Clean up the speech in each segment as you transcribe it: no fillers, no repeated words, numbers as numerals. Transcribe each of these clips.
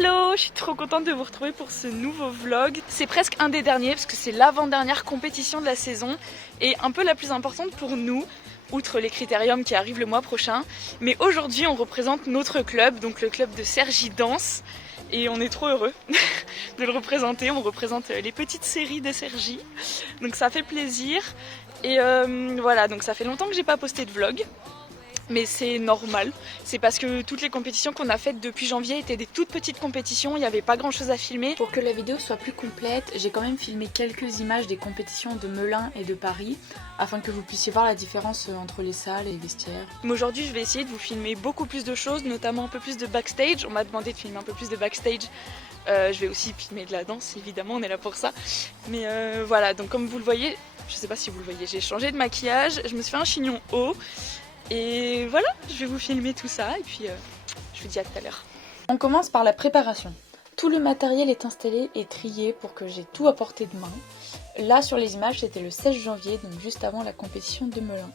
Hello, je suis trop contente de vous retrouver pour ce nouveau vlog. C'est presque un des derniers parce que c'est l'avant-dernière compétition de la saison et un peu la plus importante pour nous, outre les critériums qui arrivent le mois prochain. Mais aujourd'hui on représente notre club, donc le club de Cergy Danse, et on est trop heureux de le représenter. On représente les petites séries de Cergy, donc ça fait plaisir. Et voilà, donc ça fait longtemps que j'ai pas posté de vlog. Mais c'est normal, c'est parce que toutes les compétitions qu'on a faites depuis janvier étaient des toutes petites compétitions, il n'y avait pas grand chose à filmer. Pour que la vidéo soit plus complète, j'ai quand même filmé quelques images des compétitions de Melun et de Paris, afin que vous puissiez voir la différence entre les salles et les vestiaires. Mais aujourd'hui je vais essayer de vous filmer beaucoup plus de choses, notamment un peu plus de backstage. On m'a demandé de filmer un peu plus de backstage. Je vais aussi filmer de la danse, évidemment, on est là pour ça. Mais voilà, donc comme vous le voyez, je sais pas si vous le voyez, j'ai changé de maquillage, je me suis fait un chignon haut. Et voilà, je vais vous filmer tout ça et puis je vous dis à tout à l'heure. On commence par la préparation. Tout le matériel est installé et trié pour que j'ai tout à portée de main. Là sur les images c'était le 16 janvier, donc juste avant la compétition de Melun.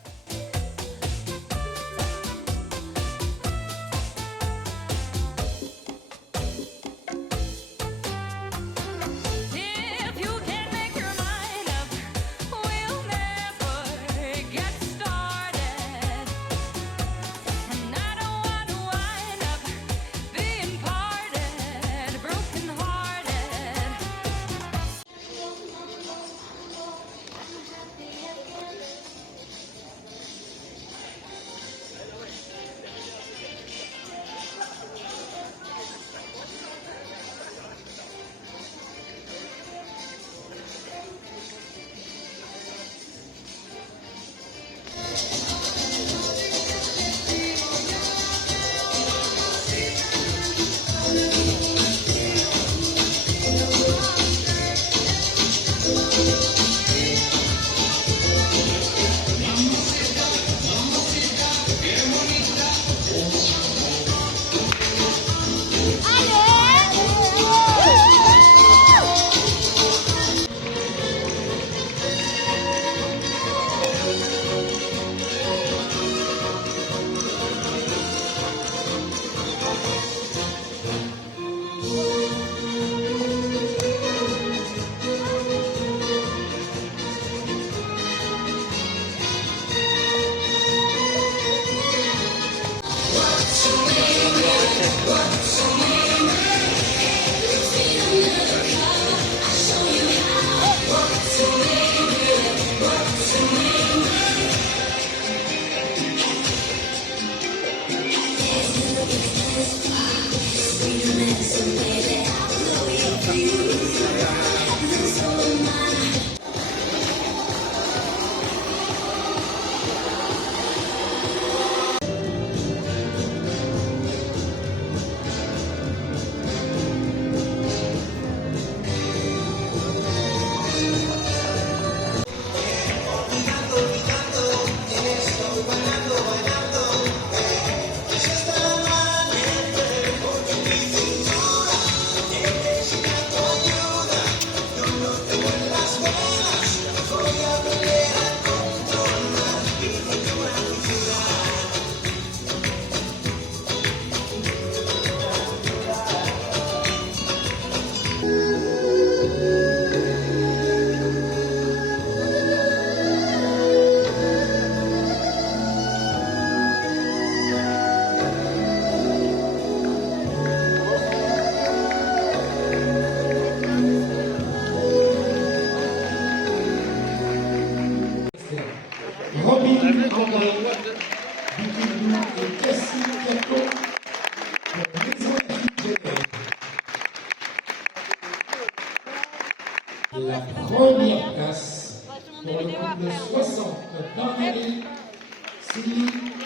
La première place pour le groupe de 60, Marie,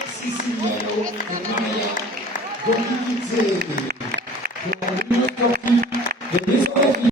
Siciliano et Maria Borghese. Pour l'Union sportive de Maison la Fille.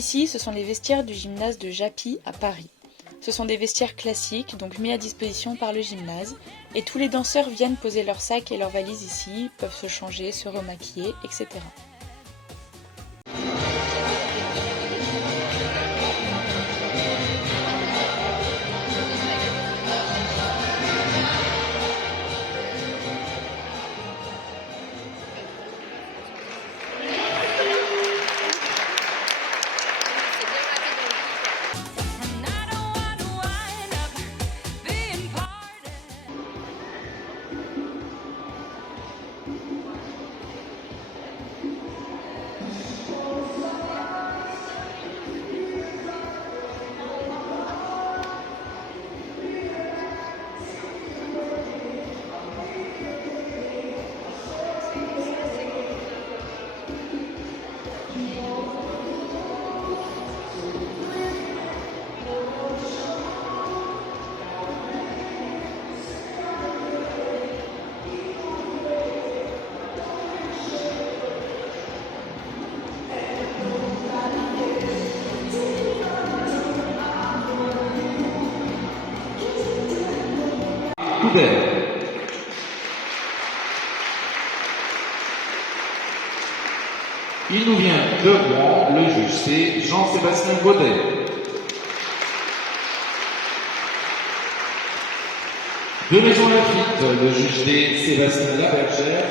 Ici, ce sont les vestiaires du gymnase de Japy à Paris. Ce sont des vestiaires classiques, donc mis à disposition par le gymnase, et tous les danseurs viennent poser leurs sacs et leurs valises ici, peuvent se changer, se remaquiller, etc. Il nous vient de Rouen, le juge c'est Jean-Sébastien Godet. De Maison Lafitte, le juge D Sébastien Labergère.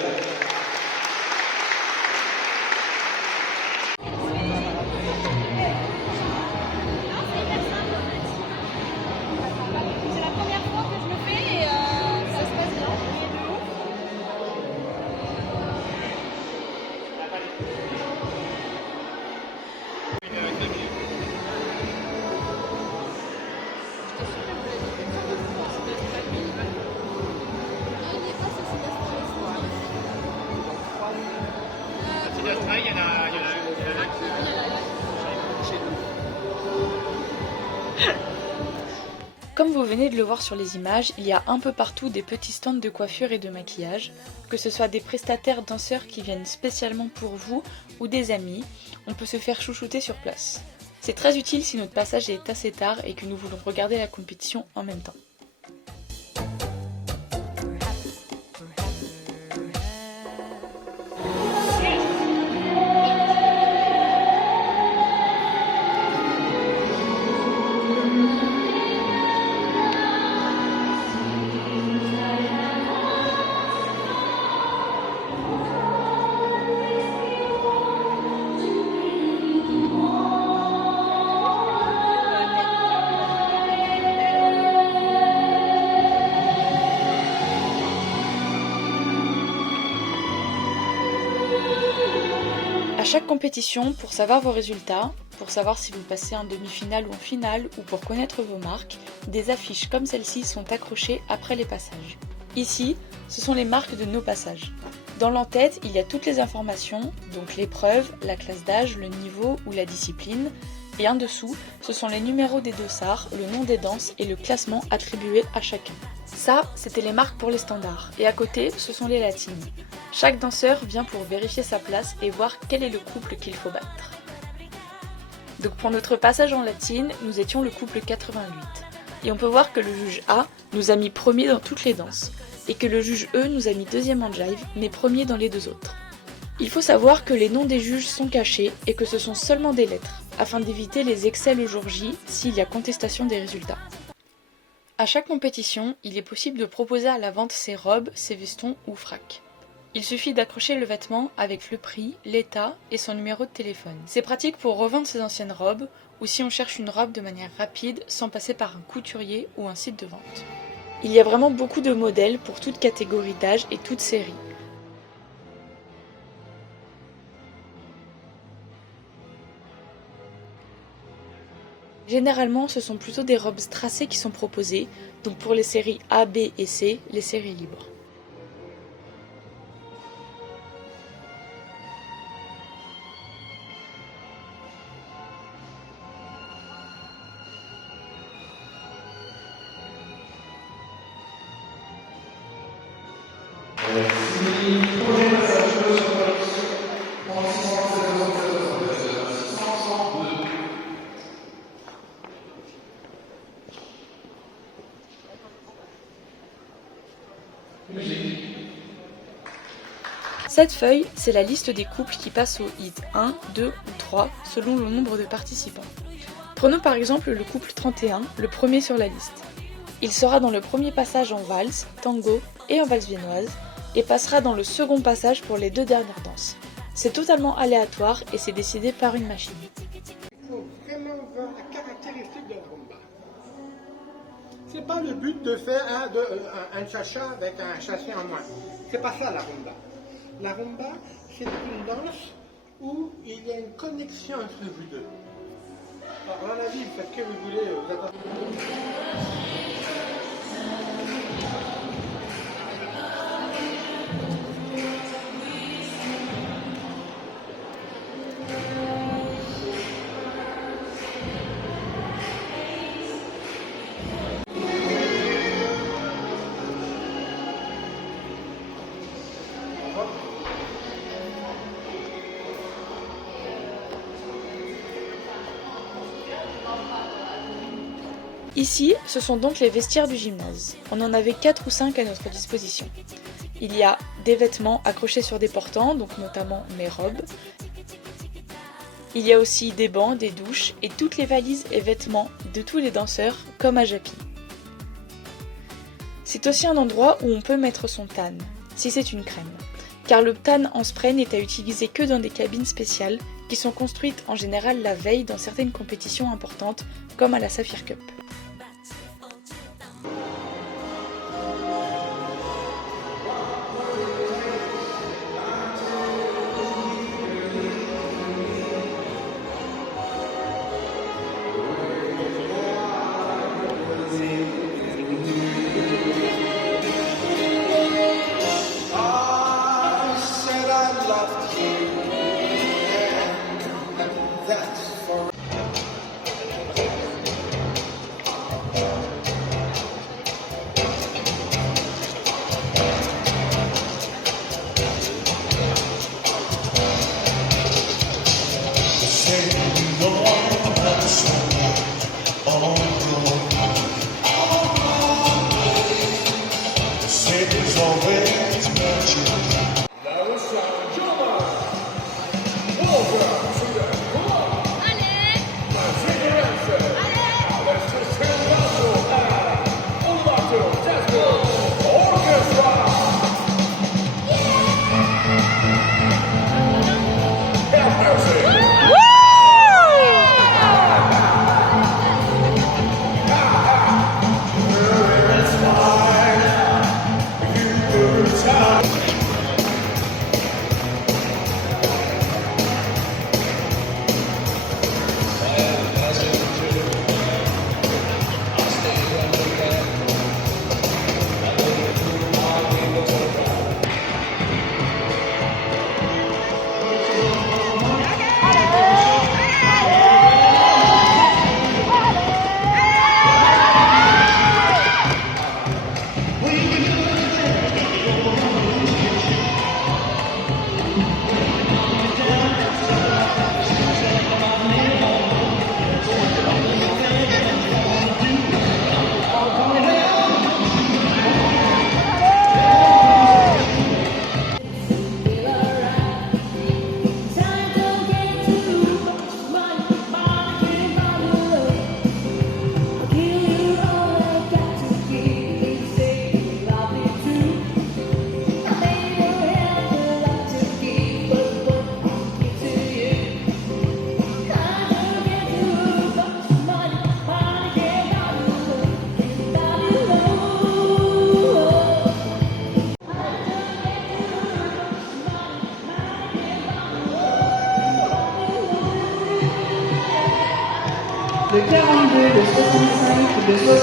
Comme vous venez de le voir sur les images, il y a un peu partout des petits stands de coiffure et de maquillage, que ce soit des prestataires danseurs qui viennent spécialement pour vous ou des amis, on peut se faire chouchouter sur place. C'est très utile si notre passage est assez tard et que nous voulons regarder la compétition en même temps. À chaque compétition, pour savoir vos résultats, pour savoir si vous passez en demi-finale ou en finale, ou pour connaître vos marques, des affiches comme celle-ci sont accrochées après les passages. Ici, ce sont les marques de nos passages. Dans l'en-tête, il y a toutes les informations, donc l'épreuve, la classe d'âge, le niveau ou la discipline, et en dessous, ce sont les numéros des dossards, le nom des danses et le classement attribué à chacun. Ça, c'était les marques pour les standards, et à côté, ce sont les latines. Chaque danseur vient pour vérifier sa place et voir quel est le couple qu'il faut battre. Donc pour notre passage en latine, nous étions le couple 88. Et on peut voir que le juge A nous a mis premier dans toutes les danses, et que le juge E nous a mis deuxième en jive, mais premier dans les deux autres. Il faut savoir que les noms des juges sont cachés et que ce sont seulement des lettres, afin d'éviter les excès le jour J s'il y a contestation des résultats. À chaque compétition, il est possible de proposer à la vente ses robes, ses vestons ou fracs. Il suffit d'accrocher le vêtement avec le prix, l'état et son numéro de téléphone. C'est pratique pour revendre ses anciennes robes ou si on cherche une robe de manière rapide sans passer par un couturier ou un site de vente. Il y a vraiment beaucoup de modèles pour toute catégorie d'âge et toute série. Généralement, ce sont plutôt des robes strassées qui sont proposées, donc pour les séries A, B et C, les séries libres. Prochain passage sur la collection 36 272. Cette feuille, c'est la liste des couples qui passent au hit 1, 2 ou 3 selon le nombre de participants. Prenons par exemple le couple 31, le premier sur la liste. Il sera dans le premier passage en valse, tango et en valse viennoise, et passera dans le second passage pour les 2 dernières danses. C'est totalement aléatoire et c'est décidé par une machine. Il faut vraiment voir la caractéristique de la rumba. C'est pas le but de faire un cha-cha avec un chassé en main. C'est pas ça la rumba. La rumba, c'est une danse où il y a une connexion entre vous deux. Alors, dans la vie, vous faites que vous voulez, vous attendez. Ici, ce sont donc les vestiaires du gymnase. On en avait 4 ou 5 à notre disposition. Il y a des vêtements accrochés sur des portants, donc notamment mes robes. Il y a aussi des bancs, des douches et toutes les valises et vêtements de tous les danseurs, comme à Japy. C'est aussi un endroit où on peut mettre son tan, si c'est une crème. Car le tan en spray n'est à utiliser que dans des cabines spéciales qui sont construites en général la veille dans certaines compétitions importantes, comme à la Saphir Cup. Le 42, le 65, le 71,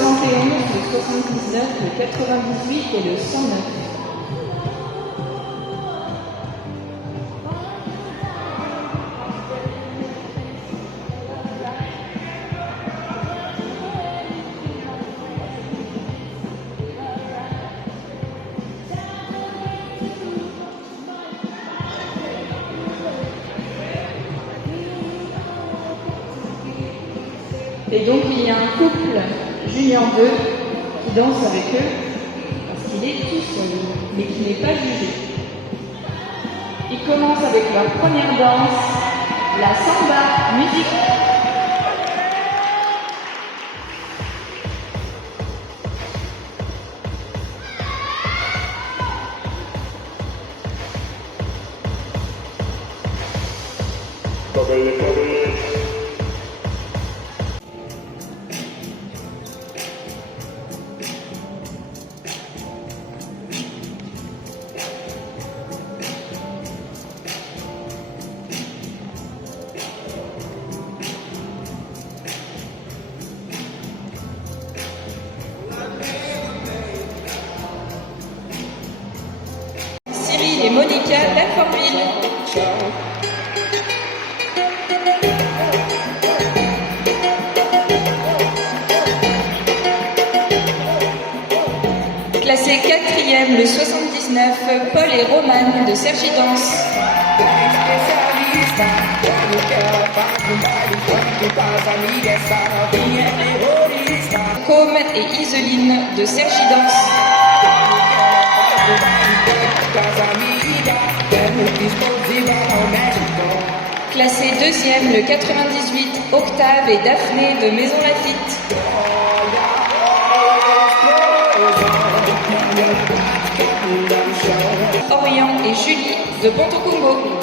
le 79, le 98 et le 109. Et donc il y a un couple junior 2 qui danse avec eux parce qu'il est tout seul, mais qui n'est pas jugé. commencent avec leur première danse, la samba musique. Cyril et Monica d'Alfortville. Classé 4e, le 79, Paul et Romane de Sergi Danse. Com et Iseline de Sergi Danse. Classé 2e, le 98, Octave et Daphné de Maison Lafitte. Orient et Julie de Pontokumbo.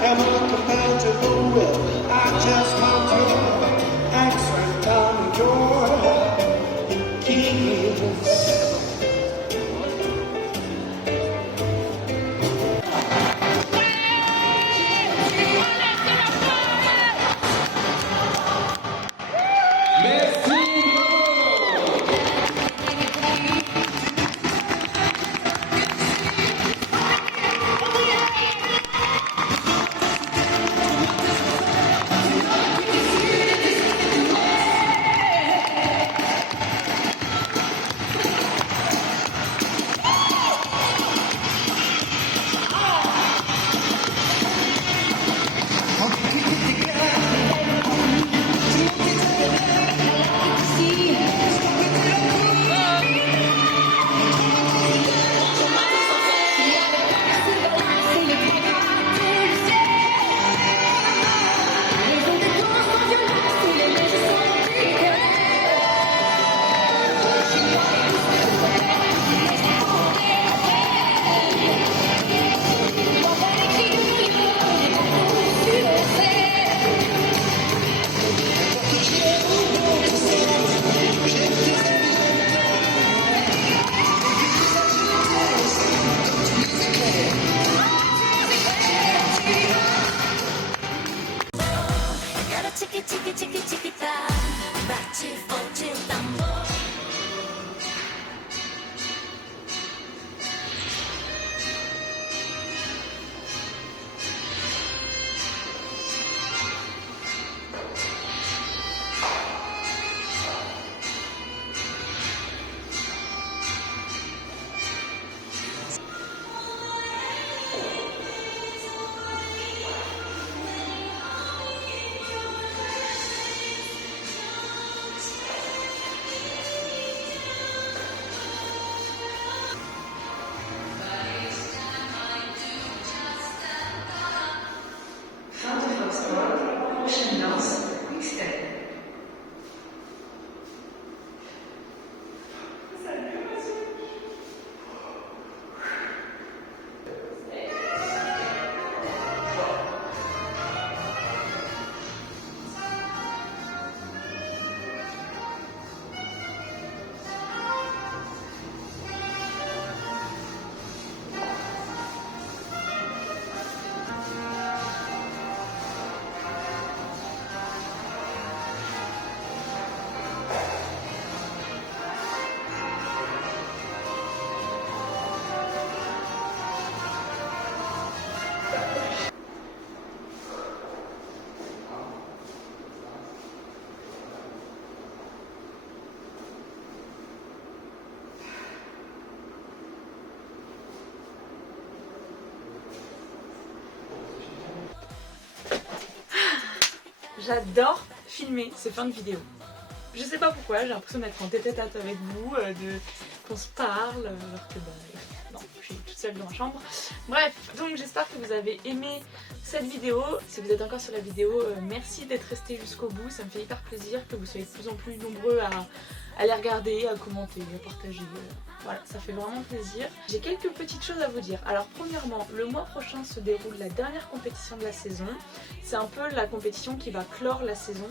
Am I compatible with? I just want your accent on your keys. J'adore filmer ces fins de vidéo. Je sais pas pourquoi, j'ai l'impression d'être en tête-à-tête avec vous, qu'on se parle, alors que non, je suis toute seule dans ma chambre. Bref, donc j'espère que vous avez aimé cette vidéo. Si vous êtes encore sur la vidéo, merci d'être resté jusqu'au bout, ça me fait hyper plaisir que vous soyez de plus en plus nombreux à les regarder, à commenter, à partager. Voilà, ça fait vraiment plaisir. J'ai quelques petites choses à vous dire. Alors premièrement, le mois prochain se déroule la dernière compétition de la saison. C'est un peu la compétition qui va clore la saison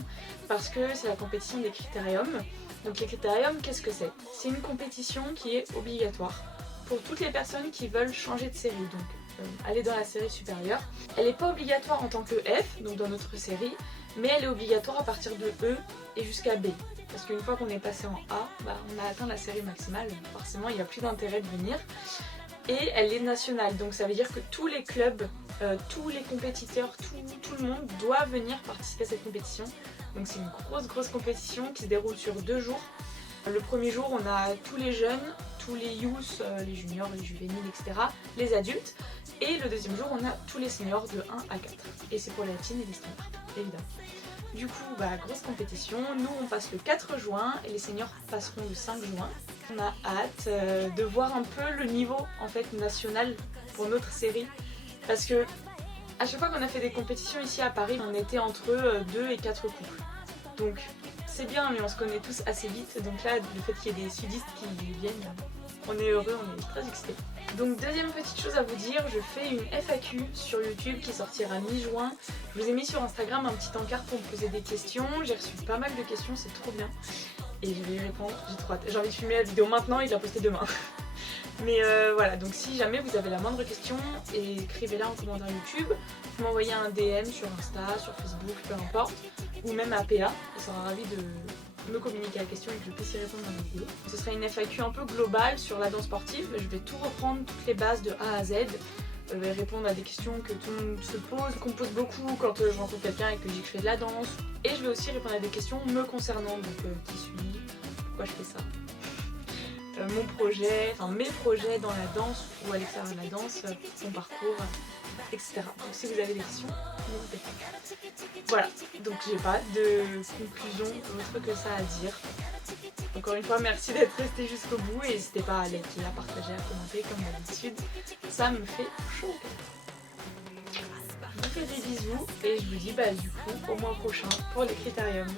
parce que c'est la compétition des critériums. Donc les critériums, qu'est-ce que c'est? C'est une compétition qui est obligatoire pour toutes les personnes qui veulent changer de série, donc aller dans la série supérieure. Elle n'est pas obligatoire en tant que F, donc dans notre série, mais elle est obligatoire à partir de E et jusqu'à B. Parce qu'une fois qu'on est passé en A, on a atteint la série maximale, forcément il n'y a plus d'intérêt de venir. Et elle est nationale, donc ça veut dire que tous les clubs, tous les compétiteurs, tout le monde doit venir participer à cette compétition. Donc c'est une grosse compétition qui se déroule sur 2 jours. Le premier jour on a tous les jeunes, tous les youths, les juniors, les juvéniles, etc. Les adultes. Et le deuxième jour on a tous les seniors de 1 à 4. Et c'est pour les latines et les standards, évidemment. Du coup, grosse compétition. Nous, on passe le 4 juin et les seniors passeront le 5 juin. On a hâte de voir un peu le niveau en fait national pour notre série. Parce que à chaque fois qu'on a fait des compétitions ici à Paris, on était entre 2 et 4 couples. Donc c'est bien, mais on se connaît tous assez vite. Donc là, le fait qu'il y ait des sudistes qui viennent, on est heureux, on est très excités. Donc deuxième petite chose à vous dire, je fais une FAQ sur YouTube qui sortira mi-juin. Je vous ai mis sur Instagram un petit encart pour me poser des questions. J'ai reçu pas mal de questions, c'est trop bien. Et je vais y répondre, j'ai trop hâte. J'ai envie de filmer la vidéo maintenant et de la poster demain. Mais voilà, donc si jamais vous avez la moindre question, écrivez-la en commentaire YouTube. Vous m'envoyez un DM sur Insta, sur Facebook, peu importe. Ou même à PA, elle sera ravie de me communiquer la question et que je puisse y répondre dans la vidéo. Ce sera une FAQ un peu globale sur la danse sportive. Je vais tout reprendre, toutes les bases de A à Z. Je vais répondre à des questions que tout le monde se pose, qu'on me pose beaucoup quand je rencontre quelqu'un et que je dis que je fais de la danse. Et je vais aussi répondre à des questions me concernant, donc qui suis, pourquoi je fais ça, mon projet, enfin mes projets dans la danse ou à l'extérieur de la danse, mon parcours, etc. Donc si vous avez des questions, n'hésitez pas. Voilà, donc j'ai pas de conclusion autre que ça à dire. Encore une fois, merci d'être resté jusqu'au bout et n'hésitez pas à liker, à partager, à commenter comme d'habitude. Ça me fait chaud. Je vous fais des bisous et je vous dis du coup au mois prochain pour les critériums.